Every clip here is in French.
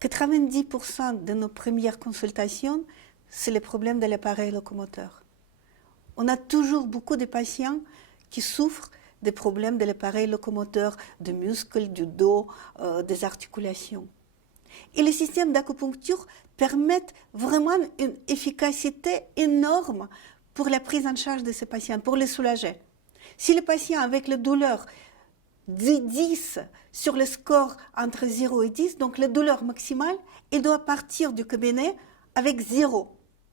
90% de nos premières consultations, c'est le problème de l'appareil locomoteur. On a toujours beaucoup de patients qui souffrent des problèmes de l'appareil locomoteur, des muscles, du dos, des articulations. Et les systèmes d'acupuncture permettent vraiment une efficacité énorme pour la prise en charge de ces patients, pour les soulager. Si le patient avec la douleur de 10 sur le score entre 0 et 10, donc la douleur maximale, il doit partir du cabinet avec 0.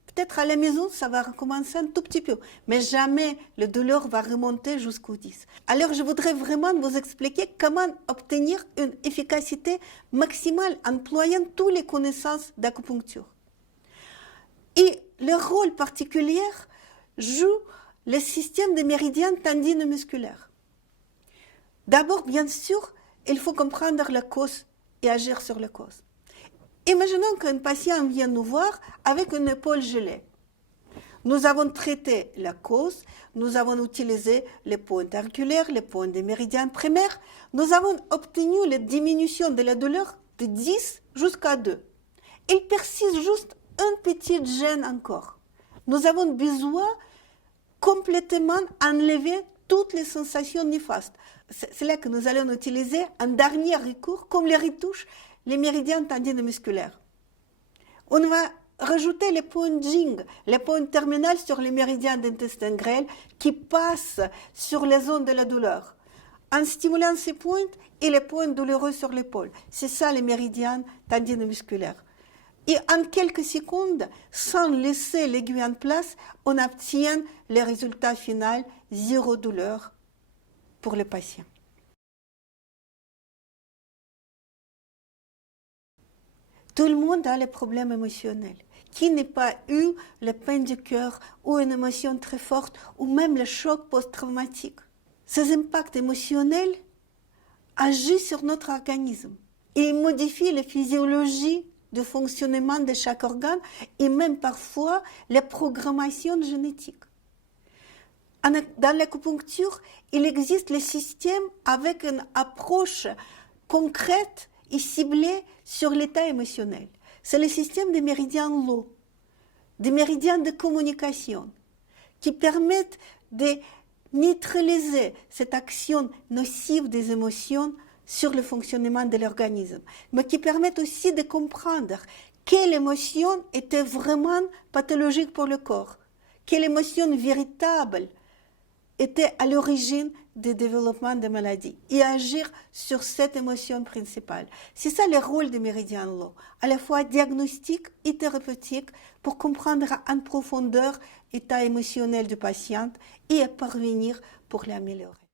Peut-être à la maison, ça va recommencer un tout petit peu, mais jamais la douleur va remonter jusqu'au 10. Alors, je voudrais vraiment vous expliquer comment obtenir une efficacité maximale en employant toutes les connaissances d'acupuncture. Et le rôle particulier joue le système des méridiens tendino-musculaires. D'abord, bien sûr, il faut comprendre la cause et agir sur la cause. Imaginons qu'un patient vient nous voir avec une épaule gelée. Nous avons traité la cause, nous avons utilisé les points articulaires, les points des méridiens primaires, nous avons obtenu la diminution de la douleur de 10 jusqu'à 2. Il persiste juste un petit gêne encore. Nous avons besoin complètement enlever toutes les sensations néfastes. C'est là que nous allons utiliser un dernier recours, comme les retouches, les méridiens tendino-musculaires. On va rajouter les points Jing, les points terminales sur les méridiens d'intestin grêle qui passent sur les zones de la douleur. En stimulant ces points et les points douloureux sur l'épaule. C'est ça les méridiens tendino-musculaires. Et en quelques secondes, sans laisser l'aiguille en place, on obtient le résultat final, 0 douleur pour le patient. Tout le monde a les problèmes émotionnels. Qui n'a pas eu la peine du cœur ou une émotion très forte ou même le choc post-traumatique? Ces impacts émotionnels agissent sur notre organisme. Ils modifient la physiologie du fonctionnement de chaque organe et même parfois la programmation génétique. Dans l'acupuncture, il existe le système avec une approche concrète et ciblée sur l'état émotionnel. C'est le système des méridiens low, des méridiens de communication, qui permettent de neutraliser cette action nocive des émotions sur le fonctionnement de l'organisme, mais qui permettent aussi de comprendre quelle émotion était vraiment pathologique pour le corps, quelle émotion véritable était à l'origine du développement de maladies et agir sur cette émotion principale. C'est ça le rôle des méridiens low, à la fois diagnostique et thérapeutique pour comprendre en profondeur l'état émotionnel du patient et parvenir pour l'améliorer.